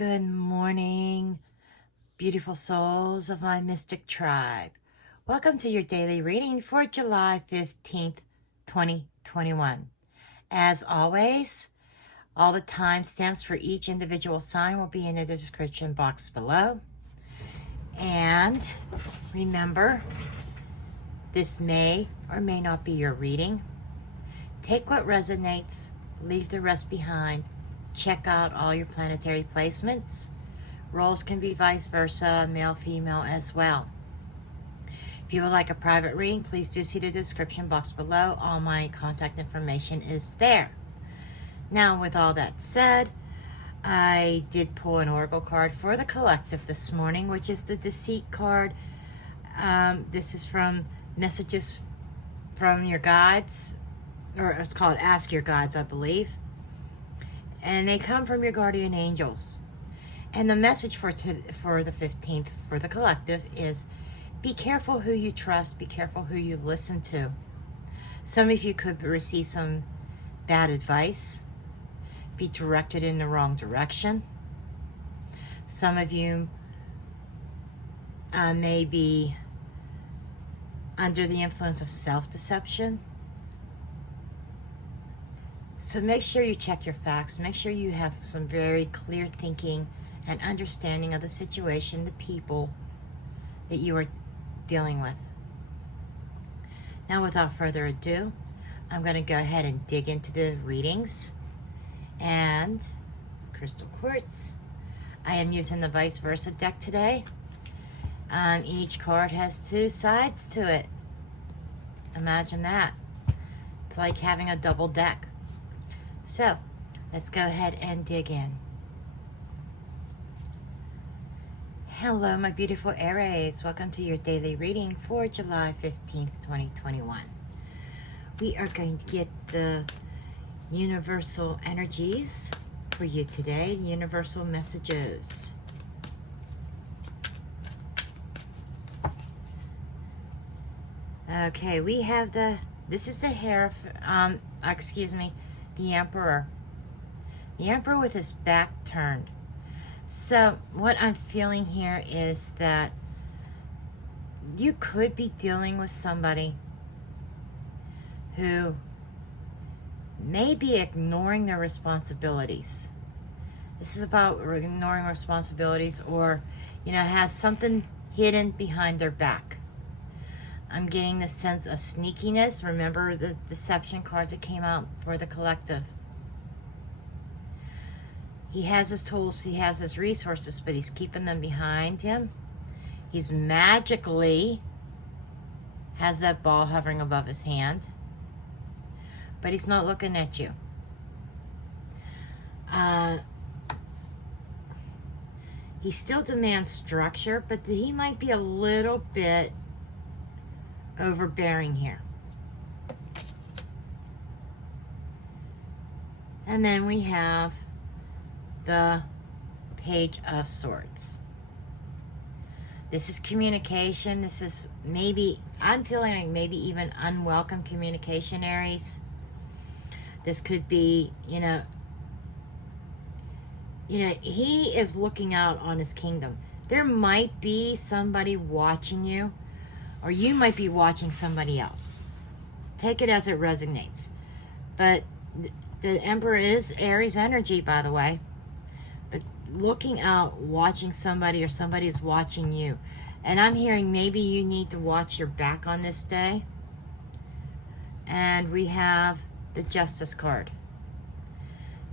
Good morning, beautiful souls of my mystic tribe. Welcome to your daily reading for July 15th, 2021. As always, all the timestamps for each individual sign will be in the description box below. And remember, this may or may not be your reading. Take what resonates, leave the rest behind. Check out all your planetary placements. Roles can be vice versa, male, female as well. If you would like a private reading, please do see the description box below. All my contact information is there. Now, with all that said, I did pull an oracle card for the collective this morning, which is the Deceit card. This is from Messages from Your Guides, or it's called Ask Your Guides, I believe. And they come from your guardian angels. And the message for the 15th for the collective is be careful who you trust, be careful who you listen to. Some of you could receive some bad advice, be directed in the wrong direction. Some of you may be under the influence of self-deception. So make sure you check your facts. Make sure you have some very clear thinking and understanding of the situation, the people that you are dealing with. Now, without further ado, I'm going to go ahead and dig into the readings. And crystal quartz. I am using the vice versa deck today. Each card has two sides to it. Imagine that. It's like having a double deck. So, let's go ahead and dig in. Hello, my beautiful Aries. Welcome to your daily reading for July 15th, 2021. We are going to get the universal energies for you today, universal messages. Okay, we have this is the the Emperor. The Emperor with his back turned. So what I'm feeling here is that you could be dealing with somebody who may be ignoring their responsibilities. This is about ignoring responsibilities, or, has something hidden behind their back. I'm getting the sense of sneakiness. Remember the deception card that came out for the collective. He has his tools, he has his resources, but he's keeping them behind him. He's magically has that ball hovering above his hand, but he's not looking at you. He still demands structure, but he might be a little bit overbearing here. And then we have the Page of Swords. This is communication. This is I'm feeling like maybe even unwelcome communication, Aries. This could be, he is looking out on his kingdom. There might be somebody watching you, or you might be watching somebody else. Take it as it resonates. But the Emperor is Aries energy, by the way. But looking out, watching somebody, or somebody is watching you. And I'm hearing maybe you need to watch your back on this day. And we have the Justice card.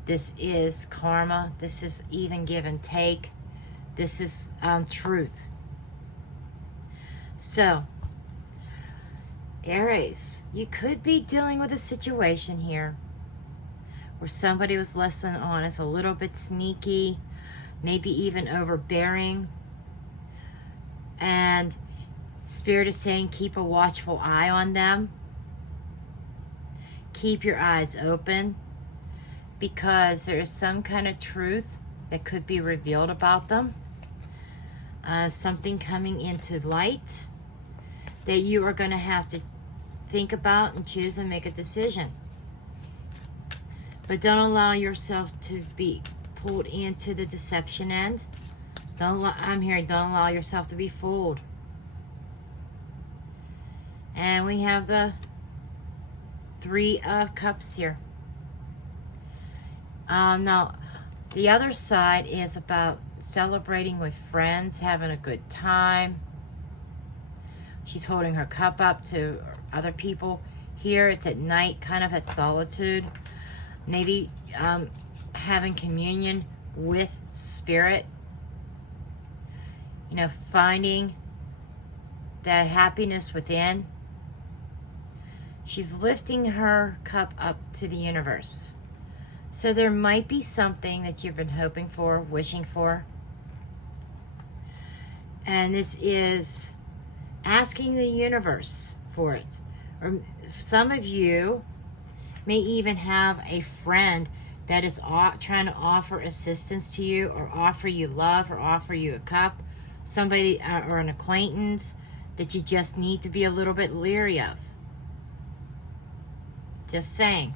This is karma. This is even give and take. This is truth. So, Aries, you could be dealing with a situation here where somebody was less than honest, a little bit sneaky, maybe even overbearing. And Spirit is saying keep a watchful eye on them. Keep your eyes open, because there is some kind of truth that could be revealed about them. Something coming into light that you are going to have to think about and choose and make a decision. But don't allow yourself to be pulled into the deception end. I'm hearing, don't allow yourself to be fooled. And we have the Three of Cups here. Now, the other side is about celebrating with friends, having a good time. She's holding her cup up to other people. Here, it's at night, kind of at solitude. Maybe having communion with spirit. You know, finding that happiness within. She's lifting her cup up to the universe. So there might be something that you've been hoping for, wishing for. And this is asking the universe for it. Or some of you may even have a friend that is trying to offer assistance to you, or offer you love, or offer you a cup. Somebody or an acquaintance that you just need to be a little bit leery of. Just saying.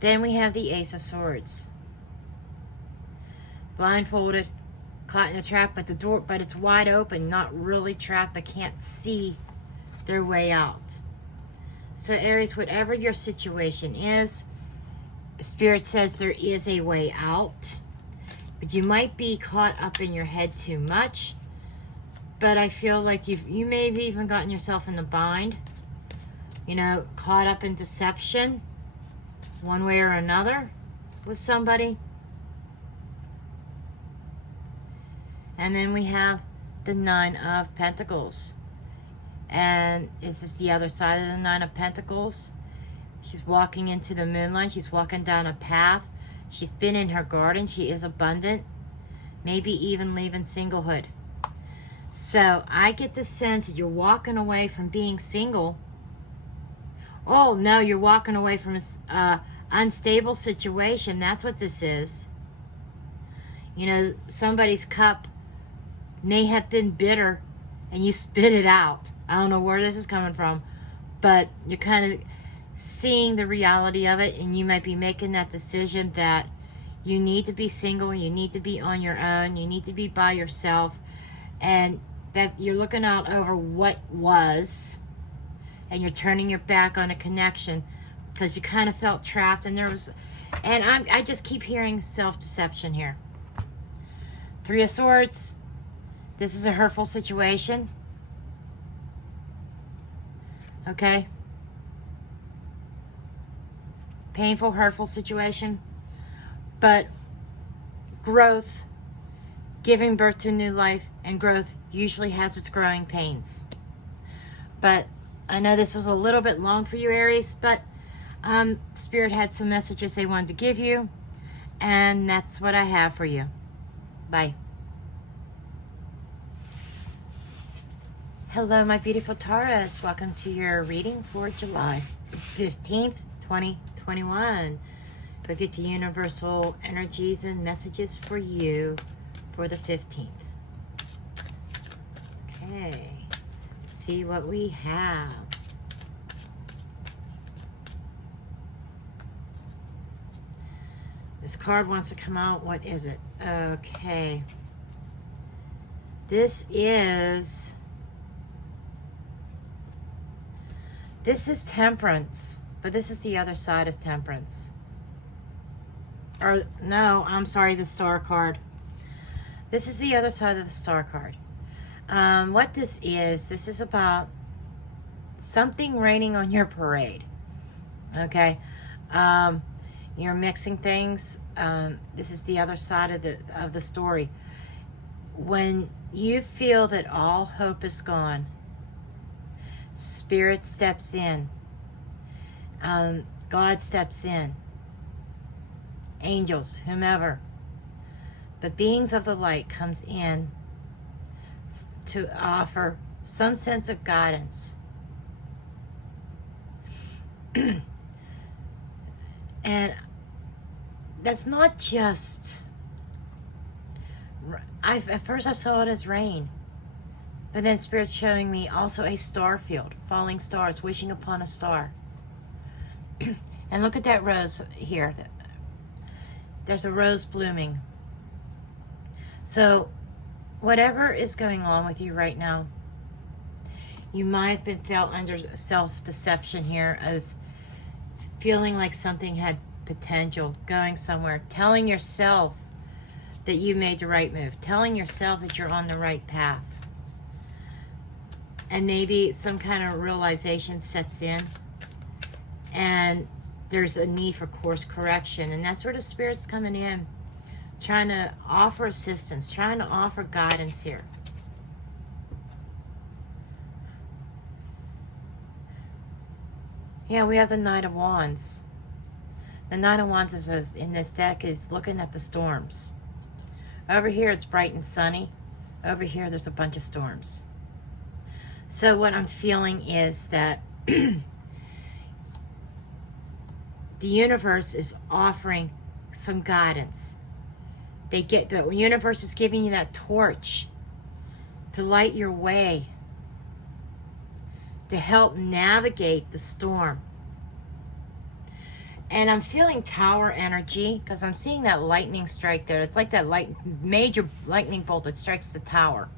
Then we have the Ace of Swords. Blindfolded, caught in a trap, but the door, but it's wide open, not really trapped, but can't see their way out. So Aries, whatever your situation is, Spirit says there is a way out, but you might be caught up in your head too much. But I feel like you may have even gotten yourself in a bind, you know, caught up in deception one way or another with somebody. And then we have the Nine of Pentacles. And this is the other side of the Nine of Pentacles. She's walking into the moonlight. She's walking down a path. She's been in her garden. She is abundant. Maybe even leaving singlehood. So I get the sense that you're walking away from being single. Oh, no, you're walking away from an unstable situation. That's what this is. You know, somebody's cup may have been bitter and you spit it out. I don't know where this is coming from, but you're kind of seeing the reality of it, and you might be making that decision that you need to be single, you need to be on your own, you need to be by yourself, and that you're looking out over what was, and you're turning your back on a connection because you kind of felt trapped, and I just keep hearing self-deception here. Three of Swords. This is a hurtful situation. Okay? Painful, hurtful situation. But growth, giving birth to new life, and growth usually has its growing pains. But I know this was a little bit long for you, Aries, but Spirit had some messages they wanted to give you, and that's what I have for you. Bye. Hello, my beautiful Taurus. Welcome to your reading for July 15th, 2021. Go get the universal energies and messages for you for the 15th. Okay, let's see what we have. This card wants to come out. What is it? Okay. This is Temperance, but this is the other side of Temperance. Or, no, I'm sorry, the Star card. This is the other side of the Star card. What this is about something raining on your parade. Okay? You're mixing things. This is the other side of the story. When you feel that all hope is gone, Spirit steps in. God steps in. Angels, whomever. But beings of the light comes in to offer some sense of guidance. And that's not just... at first I saw it as rain. But then Spirit's showing me also a star field, falling stars, wishing upon a star. And look at that rose here. There's a rose blooming. So whatever is going on with you right now, you might have been felt under self-deception here, as feeling like something had potential, going somewhere, telling yourself that you made the right move, telling yourself that you're on the right path. And maybe some kind of realization sets in and there's a need for course correction. And that's where the Spirit's coming in, trying to offer assistance, trying to offer guidance here. Yeah, we have the Knight of Wands. The Knight of Wands is, in this deck, is looking at the storms. Over here, it's bright and sunny. Over here, there's a bunch of storms. So what I'm feeling is that the universe is offering some guidance. The universe is giving you that torch to light your way, to help navigate the storm. And I'm feeling tower energy because I'm seeing that lightning strike there. It's like that major lightning bolt that strikes the tower.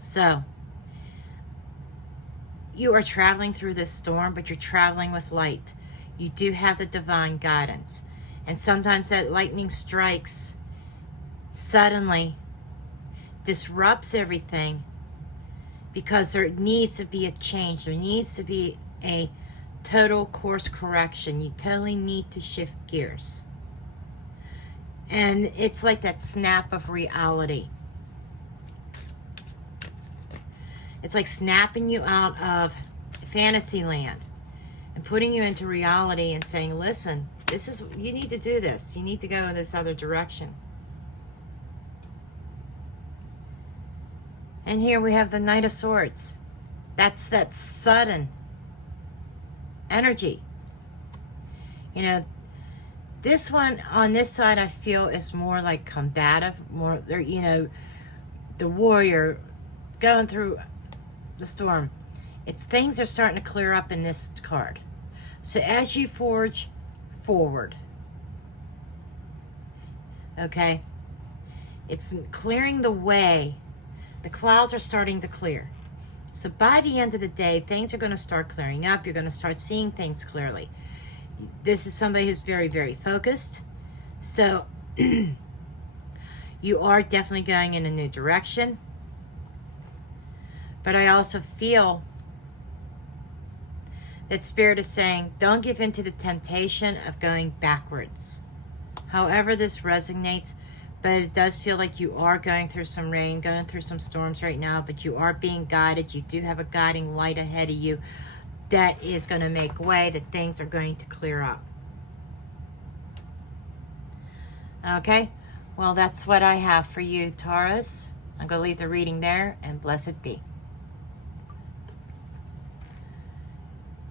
So, you are traveling through this storm, but you're traveling with light. You do have the divine guidance. And sometimes that lightning strikes suddenly, disrupts everything, because there needs to be a change. There needs to be a total course correction. You totally need to shift gears. And it's like that snap of reality. It's like snapping you out of fantasy land and putting you into reality and saying, listen, you need to do this. You need to go in this other direction. And here we have the Knight of Swords. That's that sudden energy. You know, this one on this side I feel is more like combative, more, you know, the warrior going through the storm. It's things are starting to clear up in this card. So as you forge forward, okay, it's clearing the way. The clouds are starting to clear. So by the end of the day, things are going to start clearing up. You're going to start seeing things clearly. This is somebody who's very, very focused. So you are definitely going in a new direction. But I also feel that Spirit is saying, don't give in to the temptation of going backwards. However this resonates, but it does feel like you are going through some rain, going through some storms right now, but you are being guided. You do have a guiding light ahead of you that is going to make way, that things are going to clear up. Okay, well, that's what I have for you, Taurus. I'm going to leave the reading there, and blessed be.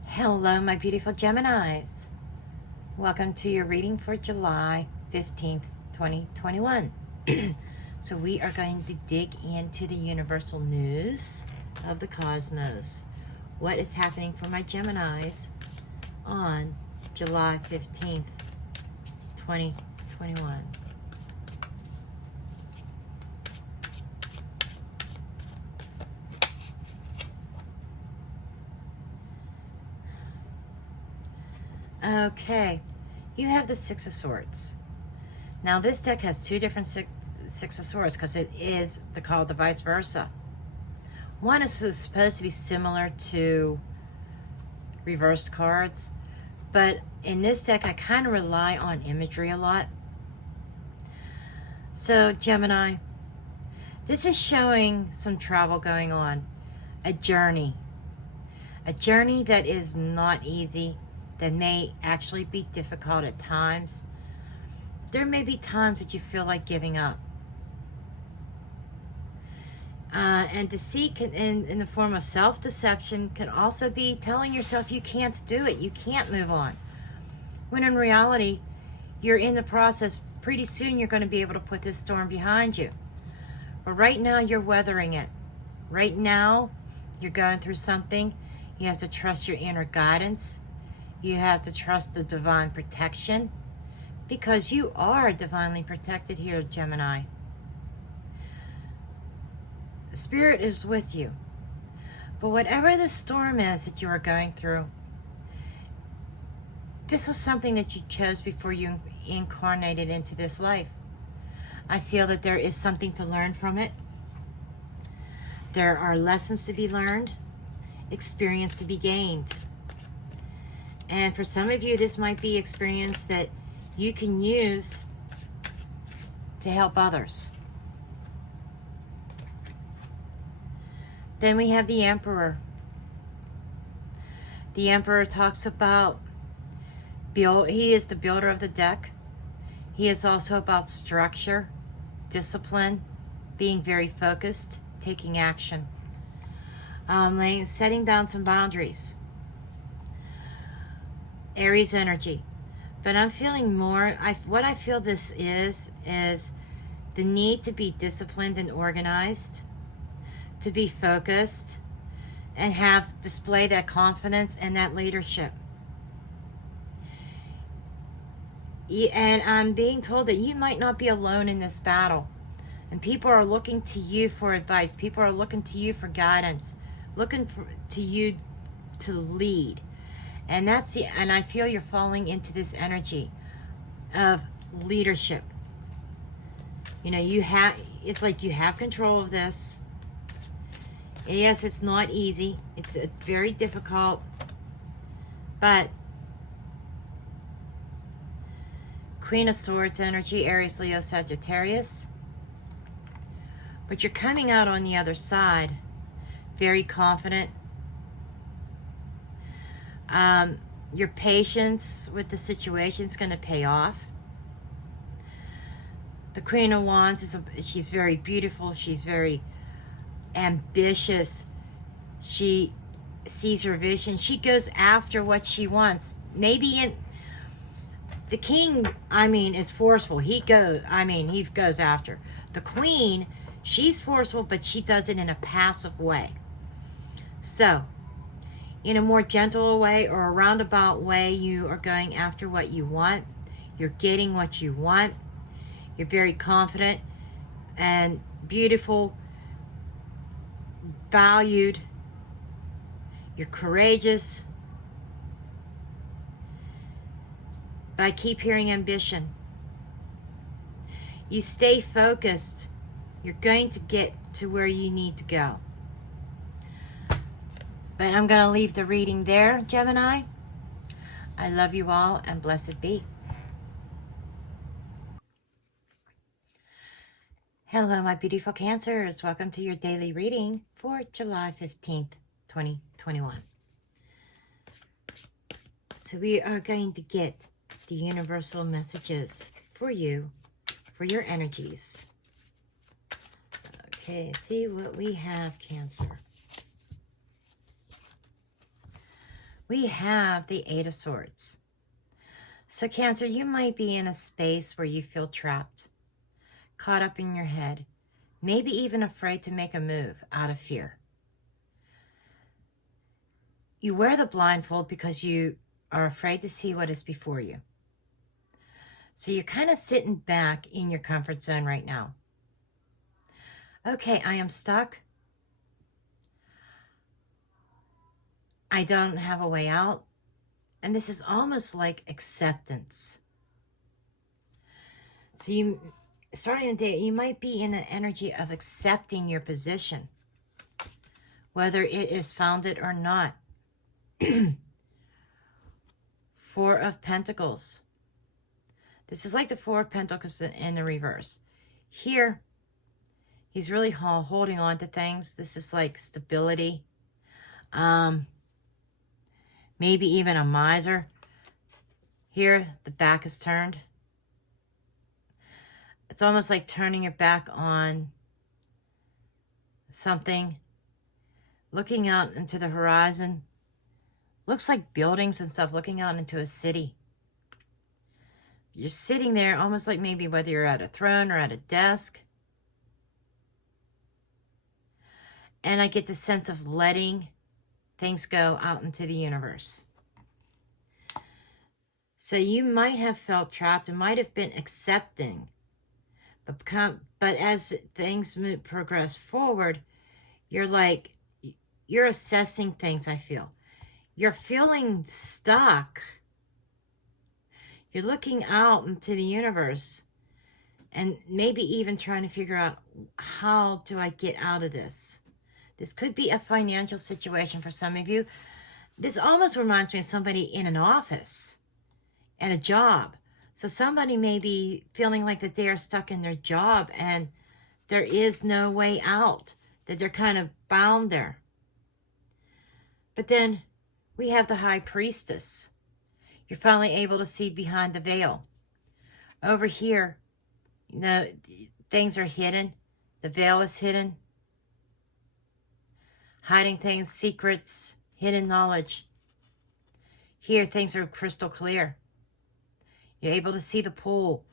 Hello, my beautiful Geminis. Welcome to your reading for July 15th, 2021. So we are going to dig into the universal news of the cosmos. What is happening for my Geminis on July 15th, 2021? Okay, you have the Six of Swords. Now this deck has two different Six of Swords because it is called the vice versa. One is supposed to be similar to reversed cards, but in this deck I kind of rely on imagery a lot. So Gemini, this is showing some travel going on, a journey that is not easy, that may actually be difficult at times. There may be times that you feel like giving up. And deceit in the form of self-deception can also be telling yourself you can't do it, you can't move on. When in reality, you're in the process. Pretty soon you're going to be able to put this storm behind you. But right now you're weathering it. Right now you're going through something. You have to trust your inner guidance. You have to trust the divine protection, because you are divinely protected here, Gemini. Spirit is with you. But whatever the storm is that you are going through, this was something that you chose before you incarnated into this life. I feel that there is something to learn from it. There are lessons to be learned, experience to be gained. And for some of you, this might be experience that you can use to help others. Then we have the Emperor. The Emperor talks about he is the builder of the deck. He is also about structure, discipline, being very focused, taking action, setting down some boundaries. Aries energy. But I'm feeling more, what I feel this is the need to be disciplined and organized, to be focused, and display that confidence and that leadership. And I'm being told that you might not be alone in this battle. And people are looking to you for advice. People are looking to you for guidance, looking to you to lead. And and I feel you're falling into this energy of leadership. You know, it's like you have control of this. Yes, it's not easy. It's very difficult. But Queen of Swords energy, Aries, Leo, Sagittarius. But you're coming out on the other side very confident. Your patience with the situation is going to pay off. The Queen of Wands, she's very beautiful. She's very ambitious. She sees her vision. She goes after what she wants. The King, is forceful. He goes after. The Queen, she's forceful, but she does it in a passive way. So, in a more gentle way or a roundabout way, you are going after what you want. You're getting what you want. You're very confident and beautiful, valued. You're courageous. But I keep hearing ambition. You stay focused. You're going to get to where you need to go. But I'm going to leave the reading there, Gemini. I love you all, and blessed be. Hello, my beautiful Cancers. Welcome to your daily reading for July 15th, 2021. So we are going to get the universal messages for you, for your energies. Okay, see what we have, Cancer. We have the Eight of Swords. So Cancer, you might be in a space where you feel trapped, caught up in your head, maybe even afraid to make a move out of fear. You wear the blindfold because you are afraid to see what is before you. So you're kind of sitting back in your comfort zone right now. Okay, I am stuck. I don't have a way out. And this is almost like acceptance. So starting the day, you might be in an energy of accepting your position, whether it is founded or not. Four of Pentacles. This is like the Four of Pentacles in the reverse. Here, he's really holding on to things. This is like stability. Maybe even a miser. Here, the back is turned. It's almost like turning your back on something. Looking out into the horizon. Looks like buildings and stuff, looking out into a city. You're sitting there almost like maybe whether you're at a throne or at a desk. And I get the sense of letting things go out into the universe. So you might have felt trapped and might have been accepting. But as things progress forward, you're assessing things, I feel. You're feeling stuck. You're looking out into the universe and maybe even trying to figure out, how do I get out of this? This could be a financial situation for some of you. This almost reminds me of somebody in an office and a job. So somebody may be feeling like that they are stuck in their job and there is no way out, that they're kind of bound there. But then we have the High Priestess. You're finally able to see behind the veil. Over here, things are hidden. The veil is hidden. Hiding things, secrets, hidden knowledge. Here, things are crystal clear. You're able to see the pull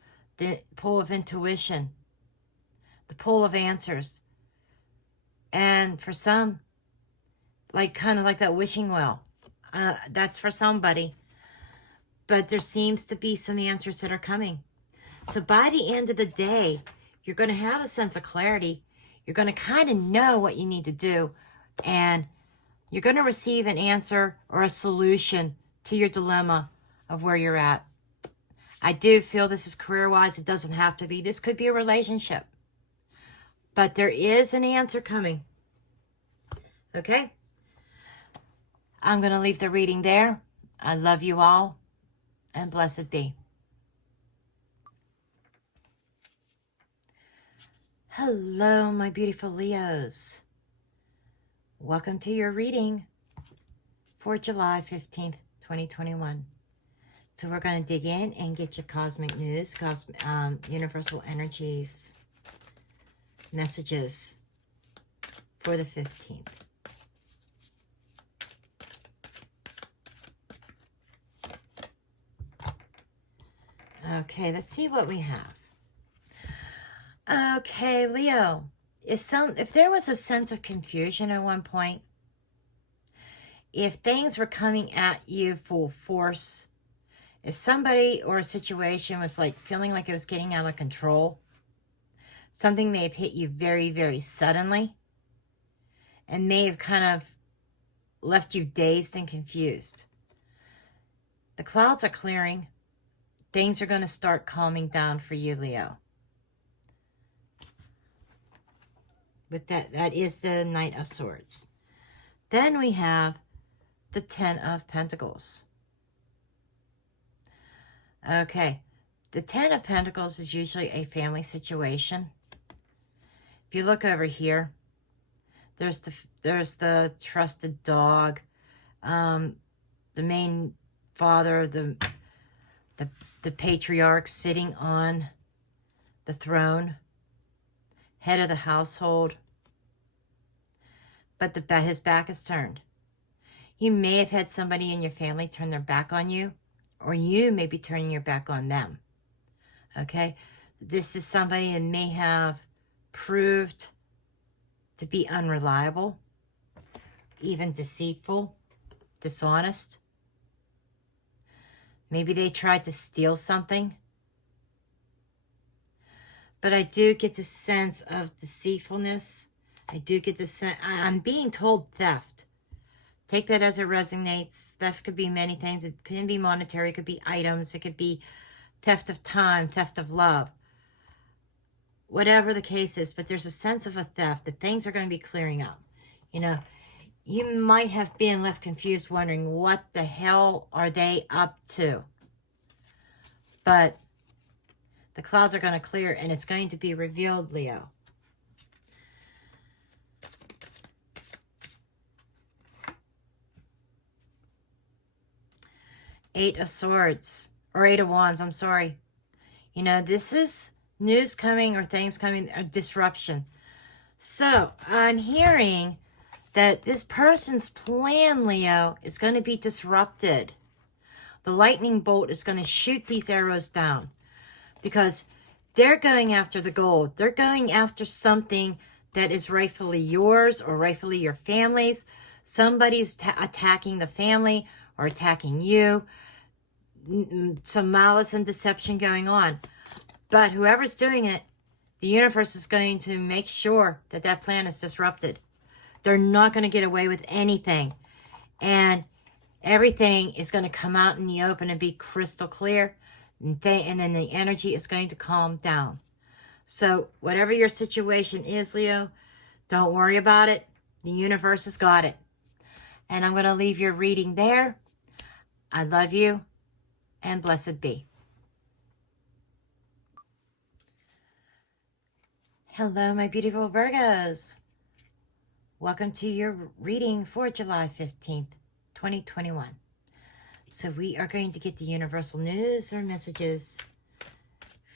of intuition, the pull of answers. And for some, kind of like that wishing well. That's for somebody. But there seems to be some answers that are coming. So by the end of the day, you're going to have a sense of clarity. You're going to kind of know what you need to do. And you're going to receive an answer or a solution to your dilemma of where you're at. I do feel this is career-wise. It doesn't have to be. This could be a relationship. But there is an answer coming. Okay? I'm going to leave the reading there. I love you all. And blessed be. Hello, my beautiful Leos. Welcome to your reading for July 15th, 2021. So we're going to dig in and get your cosmic news, universal energies, messages for the 15th. Okay, let's see what we have. Okay, Leo, if there was a sense of confusion at one point, if things were coming at you full force, if somebody or a situation was feeling like it was getting out of control, something may have hit you very, very suddenly and may have kind of left you dazed and confused. The clouds are clearing. Things are going to start calming down for you, Leo. But that is the Knight of Swords. Then we have the Ten of Pentacles. Okay, the Ten of Pentacles is usually a family situation. If you look over here, there's the trusted dog, the main father, the patriarch sitting on the throne, head of the household, but his back is turned. You may have had somebody in your family turn their back on you, or you may be turning your back on them. Okay? This is somebody that may have proved to be unreliable, even deceitful, dishonest. Maybe they tried to steal something. But I do get the sense of deceitfulness. I do get the sense, I'm being told theft. Take that as it resonates. Theft could be many things. It can be monetary, it could be items, it could be theft of time, theft of love. Whatever the case is, but there's a sense of a theft, that things are going to be clearing up. You might have been left confused, wondering what the hell are they up to. But the clouds are going to clear and it's going to be revealed, Leo. Eight of Swords, or Eight of Wands, I'm sorry. This is news coming or things coming, or disruption. So I'm hearing that this person's plan, Leo, is going to be disrupted. The lightning bolt is going to shoot these arrows down because they're going after the gold. They're going after something that is rightfully yours or rightfully your family's. Somebody's attacking the family or attacking you. Some malice and deception going on. But whoever's doing it, the universe is going to make sure that that plan is disrupted. They're not going to get away with anything. And everything is going to come out in the open and be crystal clear. And then the energy is going to calm down. So whatever your situation is, Leo, don't worry about it. The universe has got it. And I'm going to leave your reading there. I love you, and blessed be. Hello, my beautiful Virgos. Welcome to your reading for July 15th, 2021. So we are going to get the universal news or messages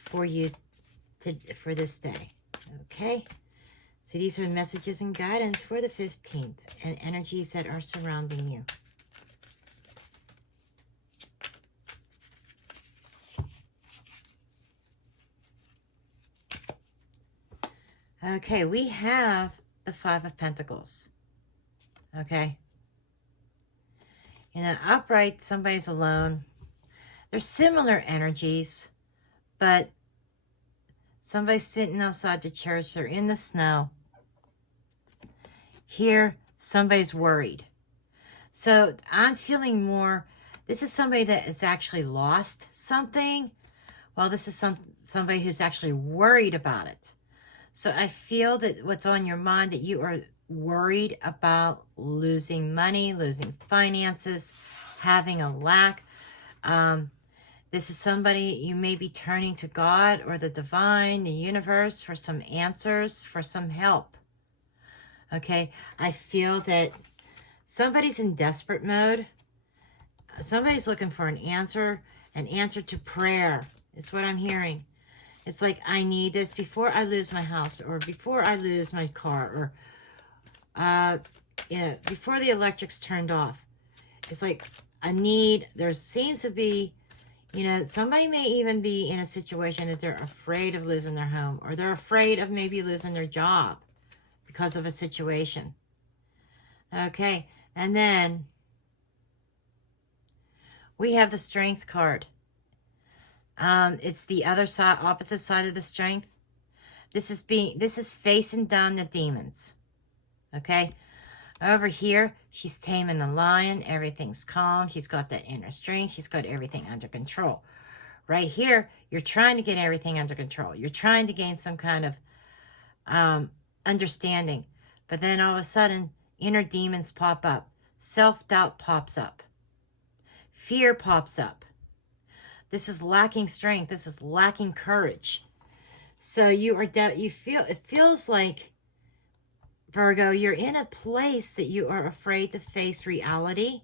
for you for this day. Okay? So these are messages and guidance for the 15th and energies that are surrounding you. Okay, we have the Five of Pentacles. Okay? In an upright, somebody's alone. There's similar energies, but somebody's sitting outside the church. They're in the snow. Here, somebody's worried. So I'm feeling more, this is somebody that has actually lost something. Well, this is somebody who's actually worried about it. So I feel that what's on your mind, that you are worried about losing money, losing finances, having a lack. This is somebody you may be turning to God or the divine, the universe, for some answers, for some help. Okay, I feel that somebody's in desperate mode. Somebody's looking for an answer to prayer. It's what I'm hearing. It's like, I need this before I lose my house, or before I lose my car, or before the electric's turned off. It's like a need. There seems to be, somebody may even be in a situation that they're afraid of losing their home, or they're afraid of maybe losing their job because of a situation. Okay, and then we have the Strength card. It's the other side, opposite side of the Strength. This is facing down the demons. Okay, over here, she's taming the lion. Everything's calm. She's got that inner strength. She's got everything under control. Right here, you're trying to get everything under control. You're trying to gain some kind of understanding. But then all of a sudden, inner demons pop up. Self-doubt pops up. Fear pops up. This is lacking strength. This is lacking courage. So it feels like, Virgo, you're in a place that you are afraid to face reality.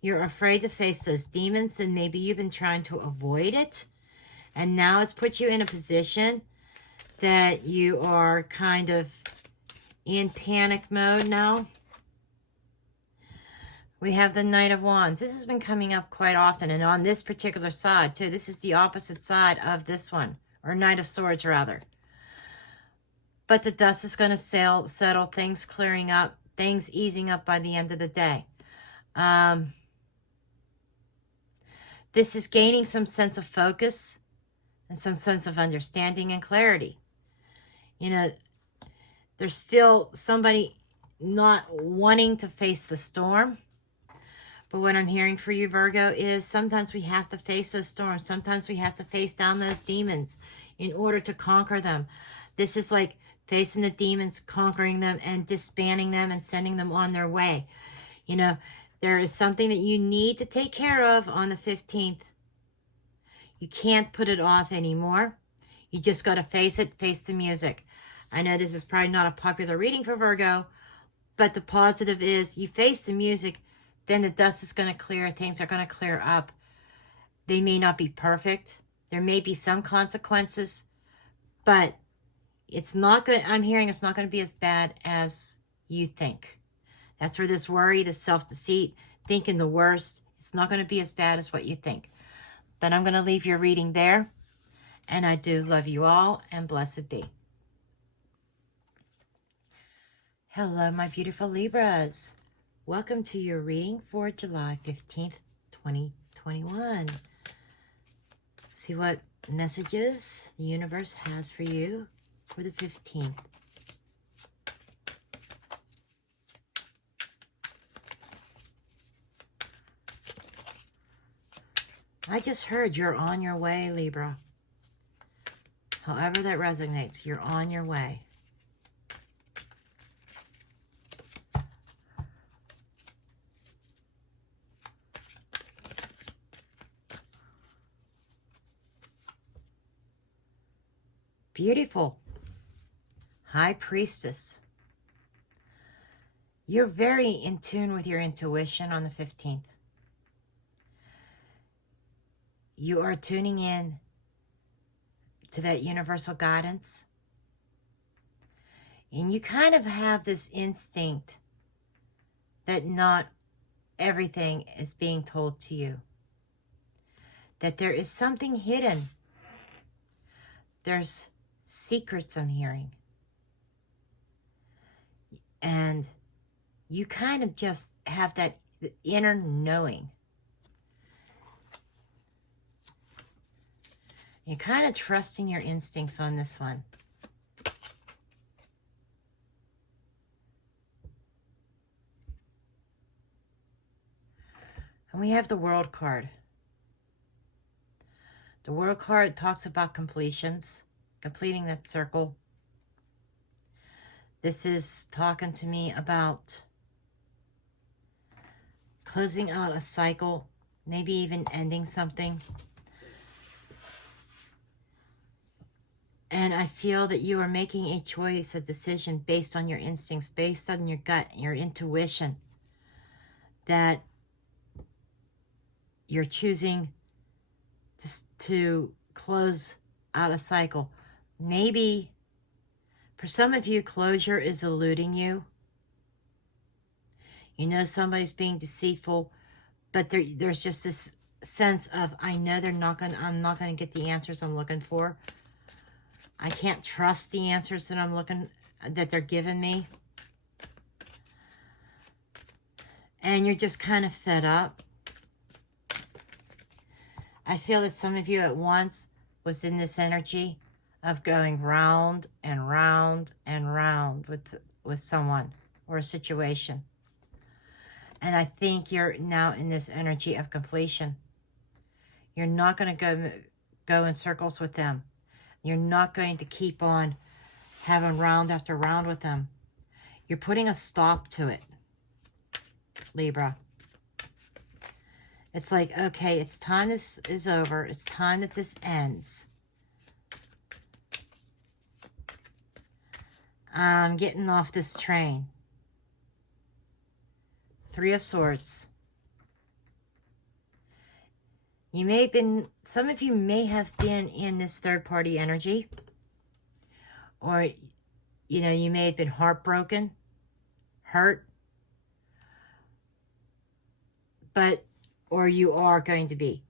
You're afraid to face those demons, and maybe you've been trying to avoid it. And now it's put you in a position that you are kind of in panic mode now. We have the Knight of Wands. This has been coming up quite often, and on this particular side, too. This is the opposite side of this one, or Knight of Swords, rather. But the dust is going to settle, things clearing up, things easing up by the end of the day. This is gaining some sense of focus and some sense of understanding and clarity. There's still somebody not wanting to face the storm. But what I'm hearing for you, Virgo, is sometimes we have to face those storms. Sometimes we have to face down those demons in order to conquer them. This is like facing the demons, conquering them, and disbanding them and sending them on their way. There is something that you need to take care of on the 15th. You can't put it off anymore. You just got to face it, face the music. I know this is probably not a popular reading for Virgo, but the positive is you face the music, then the dust is going to clear. Things are going to clear up. They may not be perfect. There may be some consequences, but it's not good. I'm hearing it's not going to be as bad as you think. That's where this worry, this self-deceit, thinking the worst, it's not going to be as bad as what you think. But I'm going to leave your reading there. And I do love you all, and blessed be. Hello, my beautiful Libras. Welcome to your reading for July 15th, 2021. See what messages the universe has for you for the 15th. I just heard you're on your way, Libra. However that resonates, you're on your way. Beautiful. High Priestess. You're very in tune with your intuition on the 15th. You are tuning in to that universal guidance. And you kind of have this instinct that not everything is being told to you. That there is something hidden. There's secrets I'm hearing. And you kind of just have that inner knowing. You're kind of trusting your instincts on this one. And we have the World card. The World card talks about completions, completing that circle. This is talking to me about closing out a cycle, maybe even ending something. And I feel that you are making a choice, a decision based on your instincts, based on your gut, your intuition, that you're choosing to close out a cycle. Maybe for some of you, closure is eluding you. You know somebody's being deceitful, but there's just this sense of, I know I'm not going to get the answers I'm looking for. I can't trust the answers that they're giving me. And you're just kind of fed up. I feel that some of you at once was in this energy of going round and round and round with someone or a situation. And I think you're now in this energy of completion. You're not going to go in circles with them. You're not going to keep on having round after round with them. You're putting a stop to it, Libra. It's like, okay, it's time this is over. It's time that this ends. I'm getting off this train. Three of Swords. You may have been, some of you may have been in this third-party energy. Or, you know, you may have been heartbroken, hurt. Or you are going to be.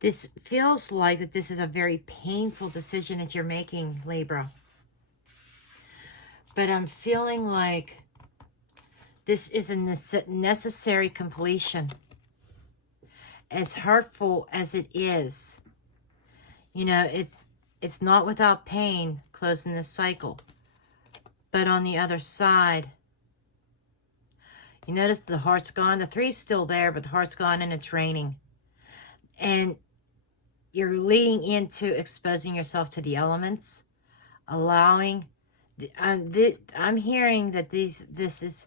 This feels like that this is a very painful decision that you're making, Libra. But I'm feeling like this is a necessary completion. As hurtful as it is, you know, it's not without pain closing this cycle. But on the other side, you notice the heart's gone. The three's still there, but the heart's gone and it's raining. And you're leading into exposing yourself to the elements, allowing. I'm hearing that this is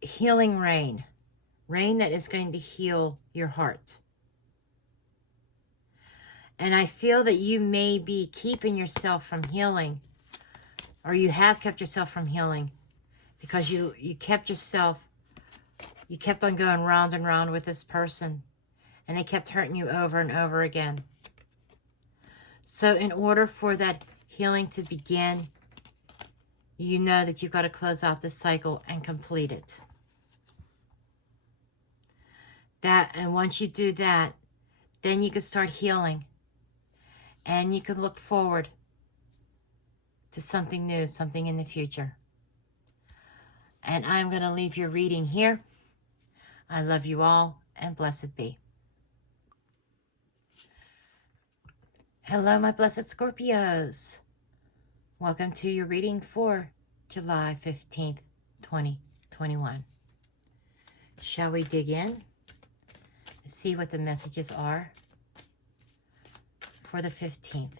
healing rain. Rain that is going to heal your heart. And I feel that you may be keeping yourself from healing, or you have kept yourself from healing, because you kept on going round and round with this person, and they kept hurting you over and over again. So in order for that healing to begin, you know that you've got to close out this cycle and complete it. And once you do that, then you can start healing. And you can look forward to something new, something in the future. And I'm going to leave your reading here. I love you all, and blessed be. Hello, my blessed Scorpios. Welcome to your reading for July 15th, 2021. Shall we dig in and see what the messages are for the 15th?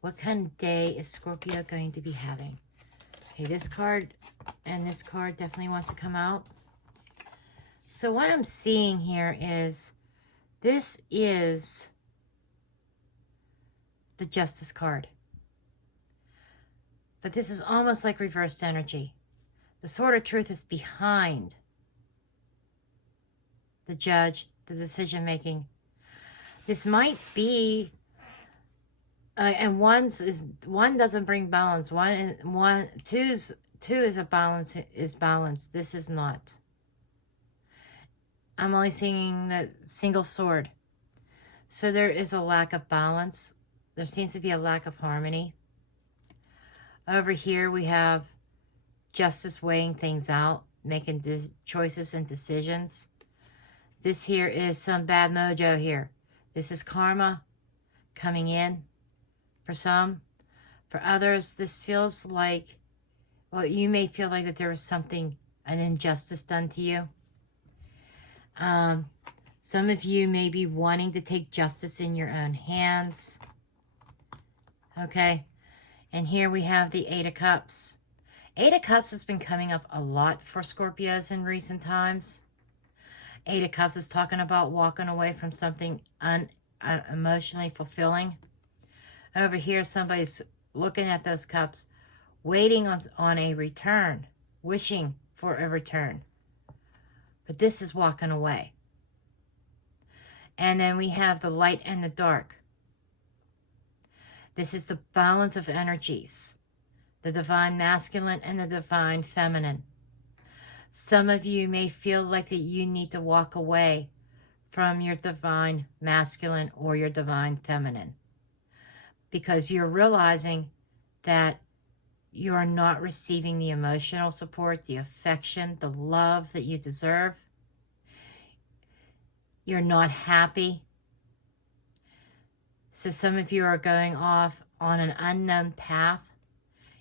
What kind of day is Scorpio going to be having? Okay, this card and this card definitely wants to come out. So what I'm seeing here is this is the Justice card. But this is almost like reversed energy. The Sword of Truth is behind the Judge, the decision making. This might be, and one doesn't bring balance. Two is a balance, is balance. This is not. I'm only seeing the single sword. So there is a lack of balance. There seems to be a lack of harmony. Over here we have Justice weighing things out, making choices and decisions. This here is some bad mojo here. This is karma coming in for some. For others, this feels like, well, you may feel like that there was something, an injustice done to you. Some of you may be wanting to take justice in your own hands. Okay. And here we have the Eight of Cups. Eight of Cups has been coming up a lot for Scorpios in recent times. Eight of Cups is talking about walking away from something emotionally fulfilling. Over here, somebody's looking at those cups, waiting on a return, wishing for a return. But this is walking away. And then we have the light and the dark. This is the balance of energies, the divine masculine and the divine feminine. Some of you may feel like that you need to walk away from your divine masculine or your divine feminine because you're realizing that you are not receiving the emotional support, the affection, the love that you deserve. You're not happy. So some of you are going off on an unknown path.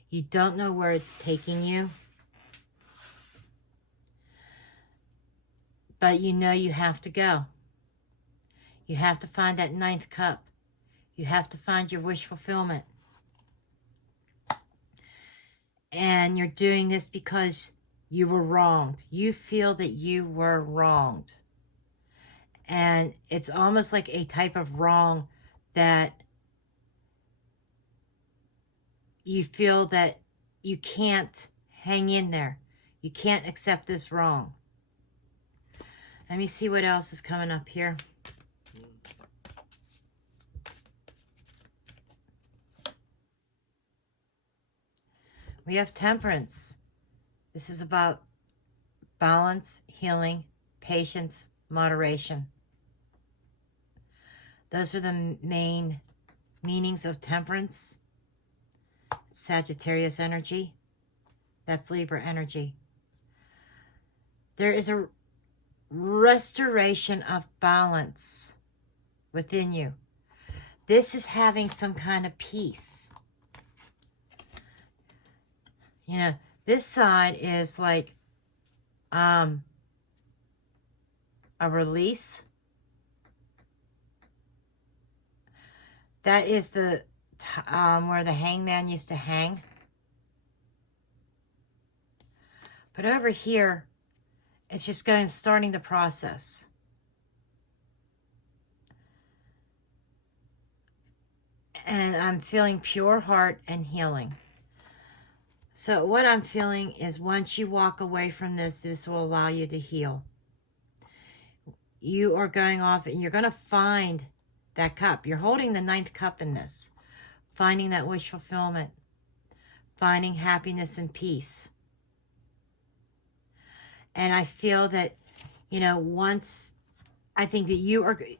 You don't know where it's taking you. But you know you have to go. You have to find that ninth cup. You have to find your wish fulfillment. And you're doing this because you were wronged. You feel that you were wronged. And it's almost like a type of wrong that you feel that you can't hang in there. You can't accept this wrong. Let me see what else is coming up here. We have Temperance. This is about balance, healing, patience, moderation. Those are the main meanings of Temperance. Sagittarius energy. That's Libra energy. There is a restoration of balance within you. This is having some kind of peace. You know, this side is like a release. That is the where the hangman used to hang. But over here, it's just starting the process. And I'm feeling pure heart and healing. So what I'm feeling is once you walk away from this, this will allow you to heal. You are going off and you're going to find that cup. You're holding the ninth cup in this. Finding that wish fulfillment. Finding happiness and peace. And I feel that, you know, once I think that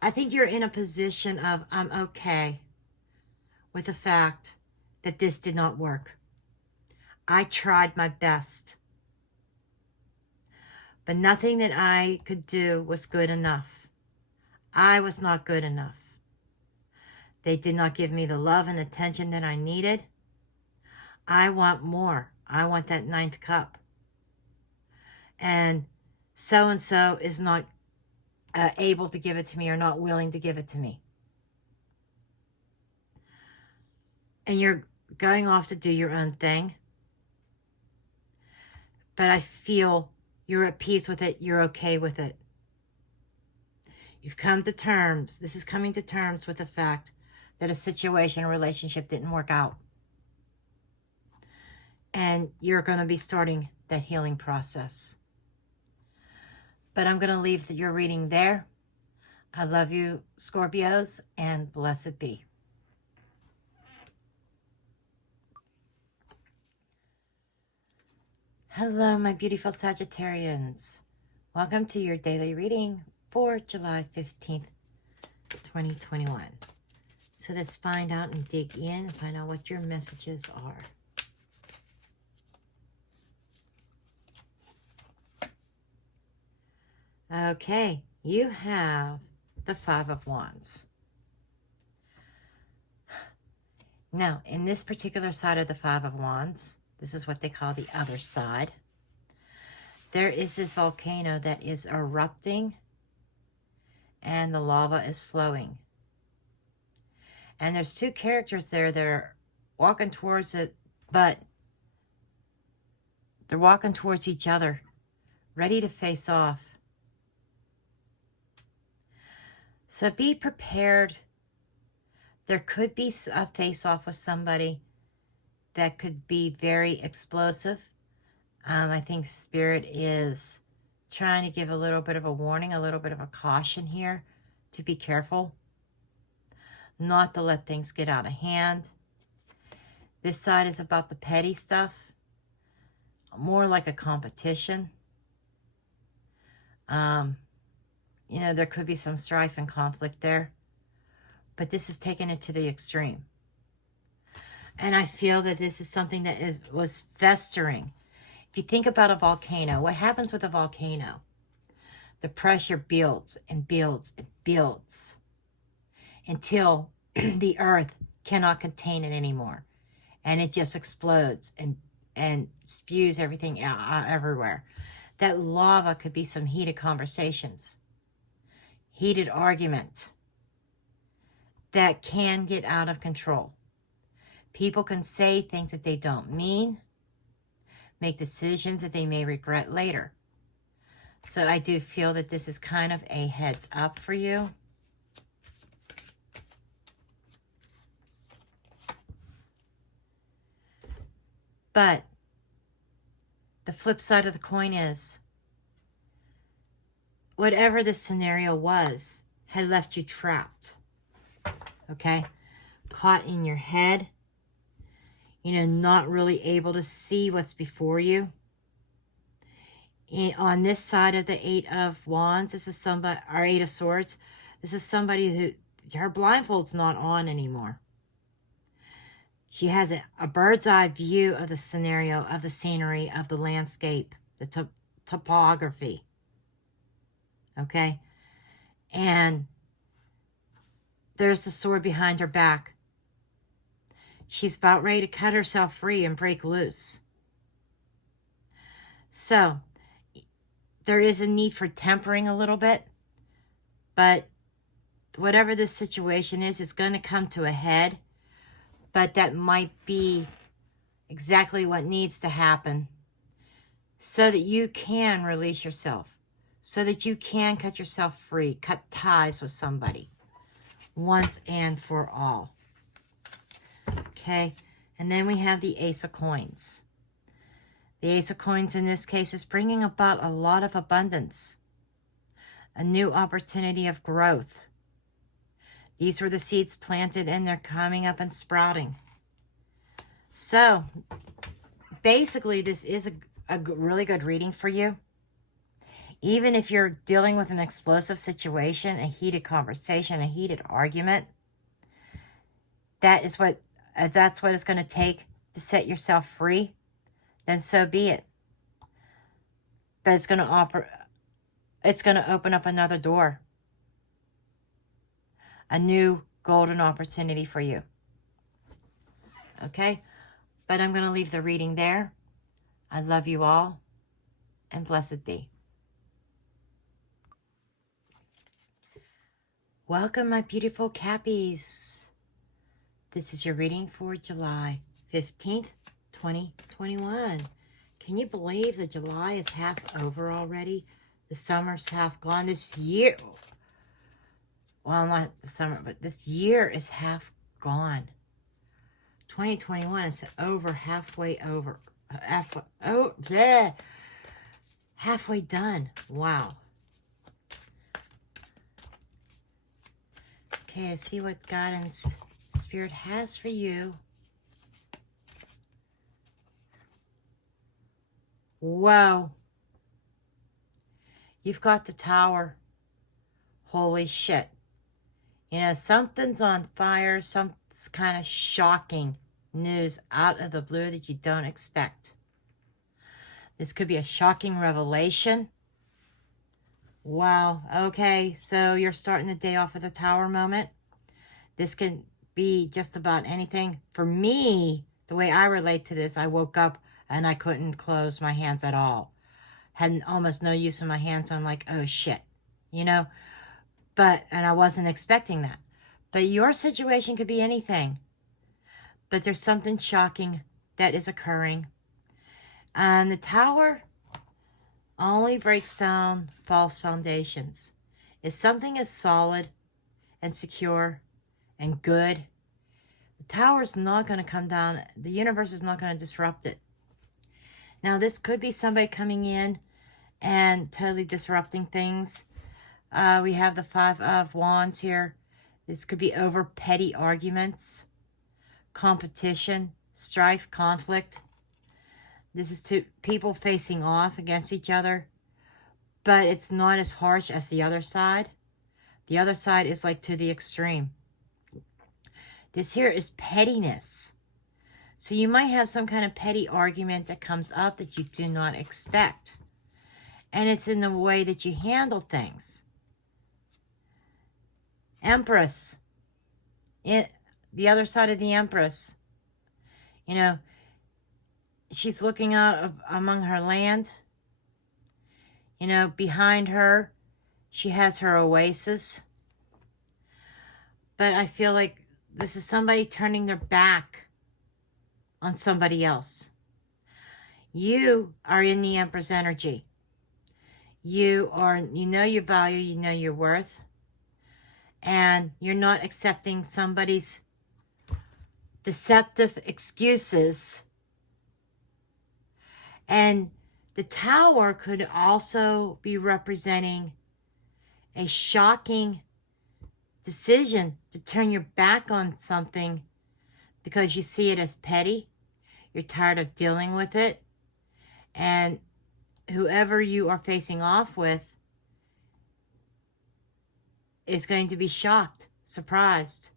I think you're in a position of I'm okay with the fact that this did not work. I tried my best. But nothing that I could do was good enough. I was not good enough. They did not give me the love and attention that I needed. I want more. I want that 9th cup. And so-and-so is not able to give it to me or not willing to give it to me. And you're going off to do your own thing. But I feel you're at peace with it. You're okay with it. You've come to terms. This is coming to terms with the fact that a situation or relationship didn't work out. And you're going to be starting that healing process. But I'm going to leave your reading there. I love you, Scorpios, and blessed be. Hello, my beautiful Sagittarians. Welcome to your daily reading for July 15th, 2021. So let's find out and dig in and find out what your messages are. Okay, you have the 5 of Wands. Now, in this particular side of the 5 of Wands, this is what they call the other side. There is this volcano that is erupting and the lava is flowing. And there's 2 characters there that are walking towards it, but they're walking towards each other, ready to face off. So be prepared. There could be a face-off with somebody that could be very explosive. I think Spirit is trying to give a little bit of a warning, a little bit of a caution here to be careful, not to let things get out of hand. This side is about the petty stuff, more like a competition. You know, there could be some strife and conflict there, but this is taking it to the extreme. And I feel that this is something that was festering. If you think about a volcano, what happens with a volcano? The pressure builds and builds and builds until the earth cannot contain it anymore. And it just explodes and spews everything out everywhere. That lava could be some heated conversations, heated argument that can get out of control. People can say things that they don't mean, make decisions that they may regret later. So I do feel that this is kind of a heads up for you. But the flip side of the coin is, whatever the scenario was, had left you trapped. Okay? Caught in your head. You know, not really able to see what's before you. On this side of the 8 of Wands, this is somebody, or 8 of Swords, this is somebody who, her blindfold's not on anymore. She has a bird's eye view of the scenario, of the scenery, of the landscape, the topography. Okay? And there's the sword behind her back. She's about ready to cut herself free and break loose. So, there is a need for tempering a little bit. But whatever this situation is, it's going to come to a head. But that might be exactly what needs to happen so that you can release yourself. So that you can cut yourself free. Cut ties with somebody. Once and for all. Okay, and then we have the Ace of Coins. The Ace of Coins in this case is bringing about a lot of abundance. A new opportunity of growth. These were the seeds planted and they're coming up and sprouting. So, basically this is a really good reading for you. Even if you're dealing with an explosive situation, a heated conversation, a heated argument, that is what if that's what it's going to take to set yourself free, then so be it. But it's going to open up another door. A new golden opportunity for you. Okay? But I'm going to leave the reading there. I love you all, and blessed be. Welcome, my beautiful Cappies. This is your reading for July 15th, 2021. Can you believe that July is half over already? The summer's half gone. This year, well, not the summer, but this year is half gone. 2021 is halfway done. Wow. Okay, I see what guidance Spirit has for you. Whoa. You've got the Tower. Holy shit. You know, something's on fire. Some kind of shocking news out of the blue that you don't expect. This could be a shocking revelation. Wow. Okay, so you're starting the day off with a Tower moment. This can be just about anything. For me, the way I relate to this, I woke up and I couldn't close my hands at all. Had almost no use of my hands. So I'm like, oh shit, you know? And I wasn't expecting that. But your situation could be anything. But there's something shocking that is occurring. And the Tower only breaks down false foundations. If something is solid and secure and good, the Tower is not going to come down. The universe is not going to disrupt it. Now, this could be somebody coming in and totally disrupting things. We have the Five of Wands here. This could be over petty arguments, competition, strife, conflict. This is two people facing off against each other, but it's not as harsh as the other side. The other side is like to the extreme. This here is pettiness. So you might have some kind of petty argument that comes up that you do not expect. And it's in the way that you handle things. Empress. The other side of the Empress. You know, she's looking out among her land. You know, behind her, she has her oasis. But I feel like this is somebody turning their back on somebody else. You are in the Empress energy. You know your value, you know your worth. And you're not accepting somebody's deceptive excuses. And the Tower could also be representing a shocking decision to turn your back on something because you see it as petty. You're tired of dealing with it. And whoever you are facing off with is going to be shocked, surprised.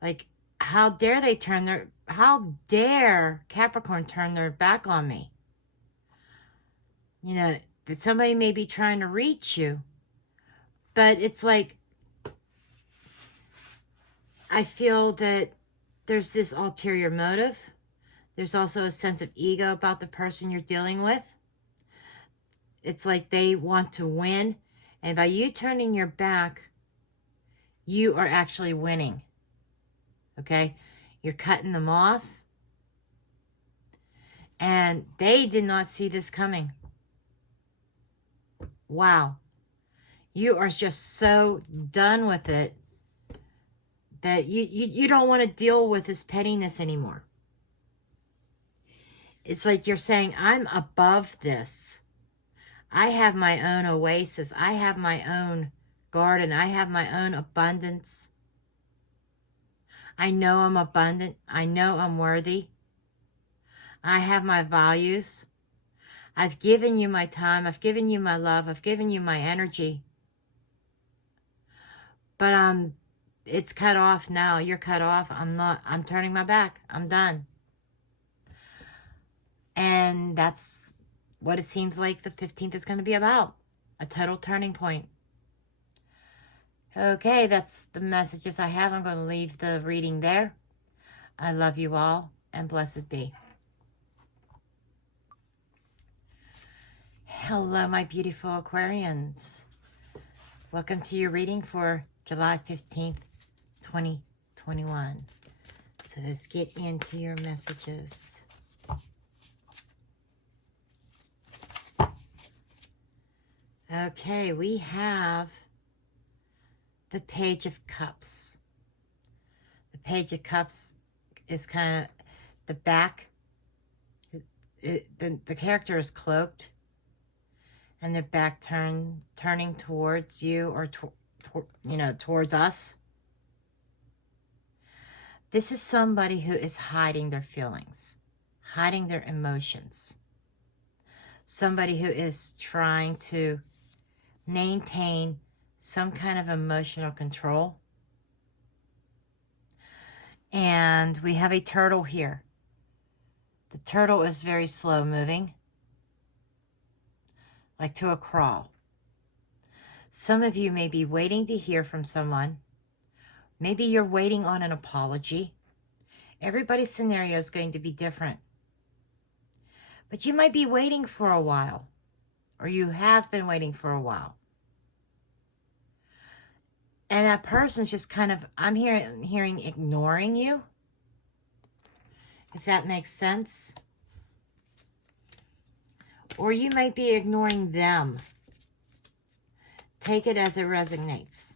Like, how dare Capricorn turn their back on me? You know, that somebody may be trying to reach you, but it's like, I feel that there's this ulterior motive. There's also a sense of ego about the person you're dealing with. It's like they want to win. And by you turning your back, you are actually winning. Okay? You're cutting them off. And they did not see this coming. Wow. You are just so done with it that you don't want to deal with this pettiness anymore. It's like you're saying, I'm above this. I have my own oasis. I have my own garden. I have my own abundance. I know I'm abundant. I know I'm worthy. I have my values. I've given you my time. I've given you my love. I've given you my energy. But it's cut off now. You're cut off. I'm turning my back. I'm done. And that's what it seems like the 15th is going to be about. A total turning point. Okay, that's the messages I have. I'm going to leave the reading there. I love you all, and blessed be. Hello, my beautiful Aquarians. Welcome to your reading for July 15th, 2021. So let's get into your messages. Okay, we have the Page of Cups. The Page of Cups is kind of the back. The character is cloaked, and the back turning towards you, or towards us. This is somebody who is hiding their feelings, hiding their emotions. Somebody who is trying to maintain some kind of emotional control. And we have a turtle here. The turtle is very slow moving, like to a crawl. Some of you may be waiting to hear from someone. Maybe you're waiting on an apology. Everybody's scenario is going to be different. But you might be waiting for a while, or you have been waiting for a while. And that person's just kind of, I'm hearing ignoring you, if that makes sense. Or you might be ignoring them. Take it as it resonates.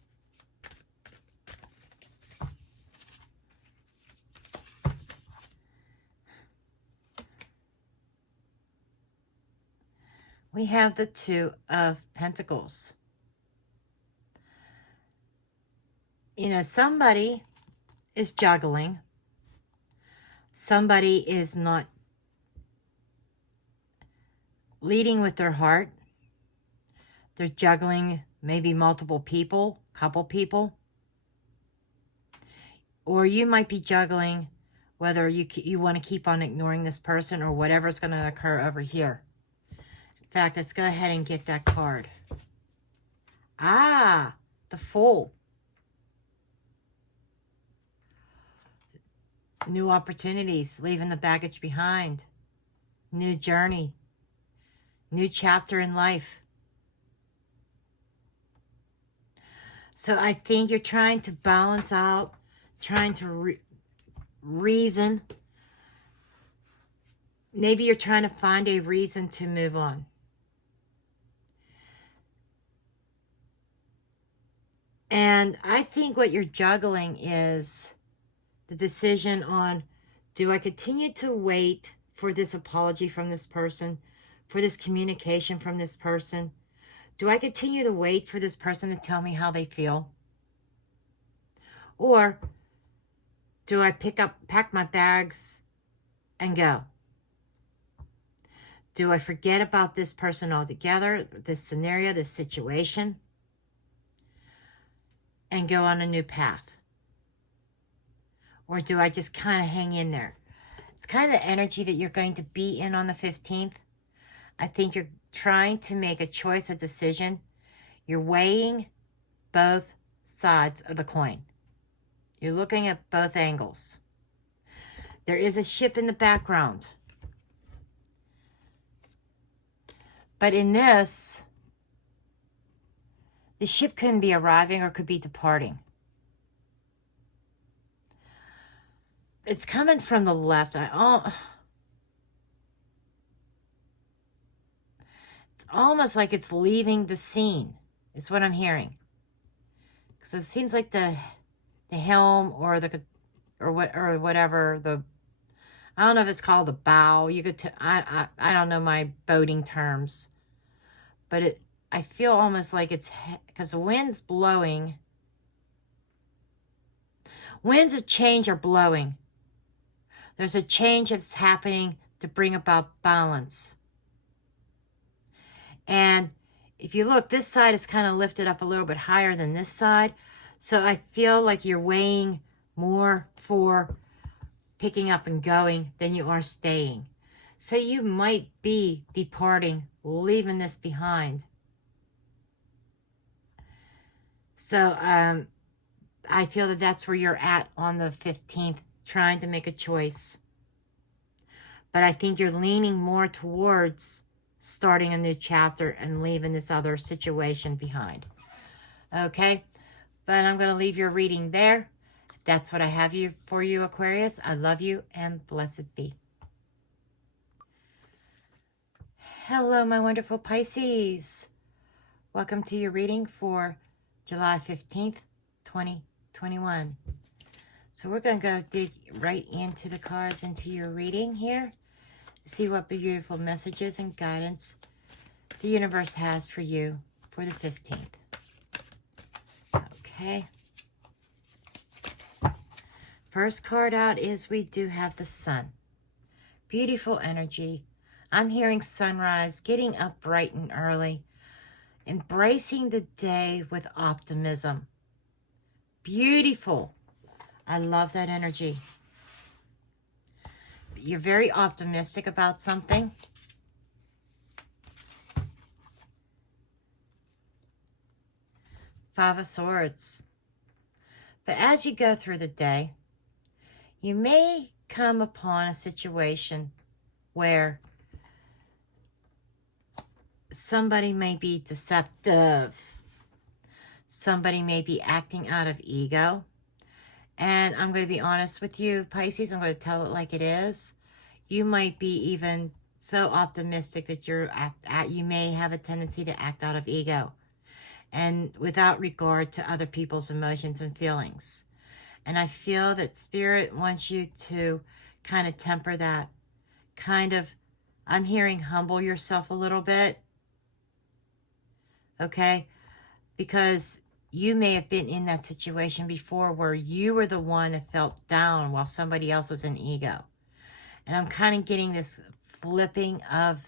We have the Two of Pentacles. Somebody is juggling. Somebody is not leading with their heart. They're juggling maybe multiple people, couple people. Or you might be juggling whether you want to keep on ignoring this person or whatever's going to occur over here. In fact, let's go ahead and get that card. Ah, the Fool. New opportunities, leaving the baggage behind. New journey. New chapter in life. So I think you're trying to balance out, trying to reason. Maybe you're trying to find a reason to move on. And I think what you're juggling is the decision on, do I continue to wait for this apology from this person, for this communication from this person? Do I continue to wait for this person to tell me how they feel? Or do I pack my bags and go? Do I forget about this person altogether, this scenario, this situation, and go on a new path? Or do I just kind of hang in there? It's kind of the energy that you're going to be in on the 15th. I think you're trying to make a choice, a decision. You're weighing both sides of the coin. You're looking at both angles. There is a ship in the background. But in this, the ship can be arriving or could be departing. It's coming from the left. It's almost like it's leaving the scene. It's what I'm hearing. Because it seems like the helm or whatever, I don't know if it's called the bow. I don't know my boating terms, but I feel almost like it's, because the wind's blowing. Winds of change are blowing. There's a change that's happening to bring about balance. And if you look, this side is kind of lifted up a little bit higher than this side. So I feel like you're weighing more for picking up and going than you are staying. So you might be departing, leaving this behind. So I feel that that's where you're at on the 15th, trying to make a choice. But I think you're leaning more towards starting a new chapter and leaving this other situation behind. Okay? But I'm going to leave your reading there. That's what I have for you, Aquarius. I love you and blessed be. Hello, my wonderful Pisces. Welcome to your reading for July 15th, 2021. So we're going to go dig right into the cards, into your reading here. See what beautiful messages and guidance the universe has for you for the 15th. Okay. First card out is we do have the sun. Beautiful energy. I'm hearing sunrise, getting up bright and early, embracing the day with optimism. Beautiful. I love that energy. You're very optimistic about something. Five of Swords. But as you go through the day, you may come upon a situation where somebody may be deceptive. Somebody may be acting out of ego. And I'm going to be honest with you, Pisces, I'm going to tell it like it is. You might be even so optimistic that you may have a tendency to act out of ego and without regard to other people's emotions and feelings. And I feel that Spirit wants you to kind of temper that. I'm hearing humble yourself a little bit. Okay? Because you may have been in that situation before where you were the one that felt down while somebody else was in ego. And I'm kind of getting this flipping of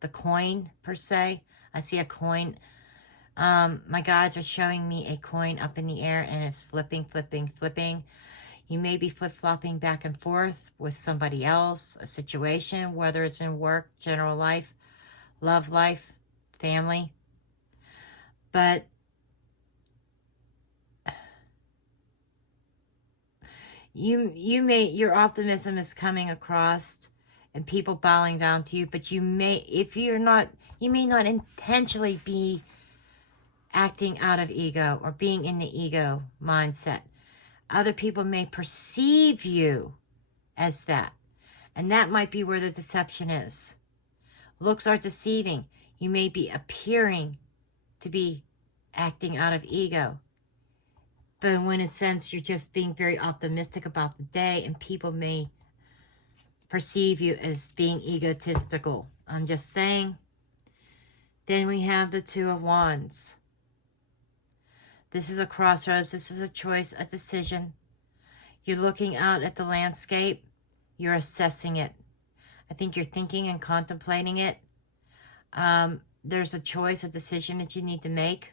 the coin, per se. I see a coin. My guides are showing me a coin up in the air, and it's flipping, flipping, flipping. You may be flip-flopping back and forth with somebody else, a situation, whether it's in work, general life, love life, family. But your optimism is coming across and people bowing down to you, but you may not intentionally be acting out of ego or being in the ego mindset. Other people may perceive you as that, and that might be where the deception is. Looks are deceiving. You may be appearing to be acting out of ego, but when in a sense you're just being very optimistic about the day, and people may perceive you as being egotistical. I'm just saying. Then we have the Two of Wands. This is a crossroads. This is a choice, a decision. You're looking out at the landscape. You're assessing it. I think you're thinking and contemplating it. There's a choice, a decision that you need to make.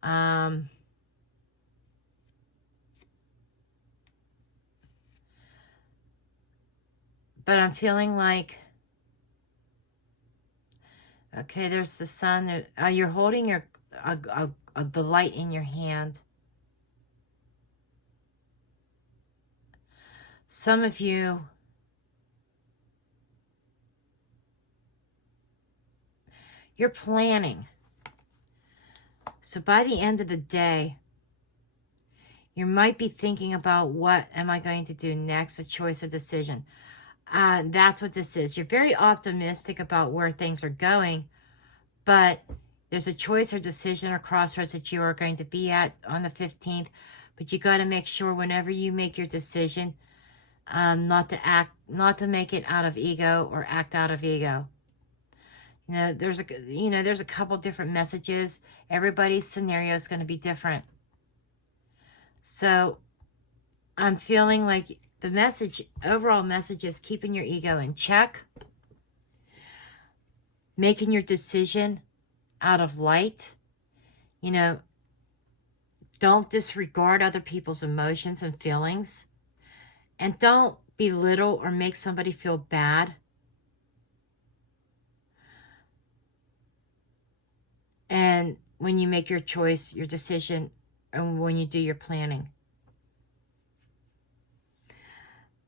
But I'm feeling like, okay, there's the sun. You're holding the light in your hand. Some of you, you're planning. So by the end of the day, you might be thinking about, what am I going to do next? A choice, a decision. That's what this is. You're very optimistic about where things are going, but there's a choice or decision or crossroads that you are going to be at on the 15th. But you got to make sure whenever you make your decision, not to make it out of ego or act out of ego. There's a couple different messages. Everybody's scenario is going to be different. So I'm feeling like the overall message is keeping your ego in check, making your decision out of light, Don't disregard other people's emotions and feelings. And don't belittle or make somebody feel bad. And when you make your choice, your decision, and when you do your planning.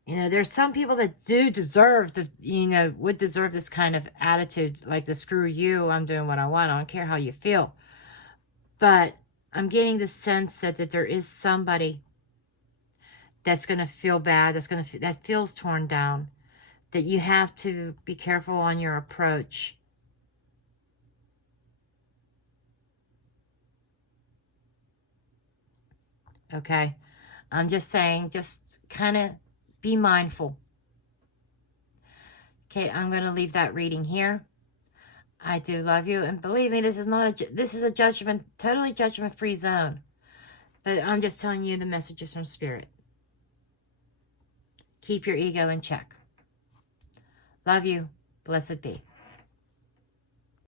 You know, there's some people that do deserve the, you know, would deserve this kind of attitude, like the screw you, I'm doing what I want, I don't care how you feel. But I'm getting the sense that there is somebody that's going to feel bad, that feels torn down, that you have to be careful on your approach. Okay? I'm just saying, just kind of be mindful. Okay, I'm going to leave that reading here. I do love you, and believe me, this is a judgment, totally judgment-free zone. But I'm just telling you the messages from Spirit. Keep your ego in check. Love you. Blessed be.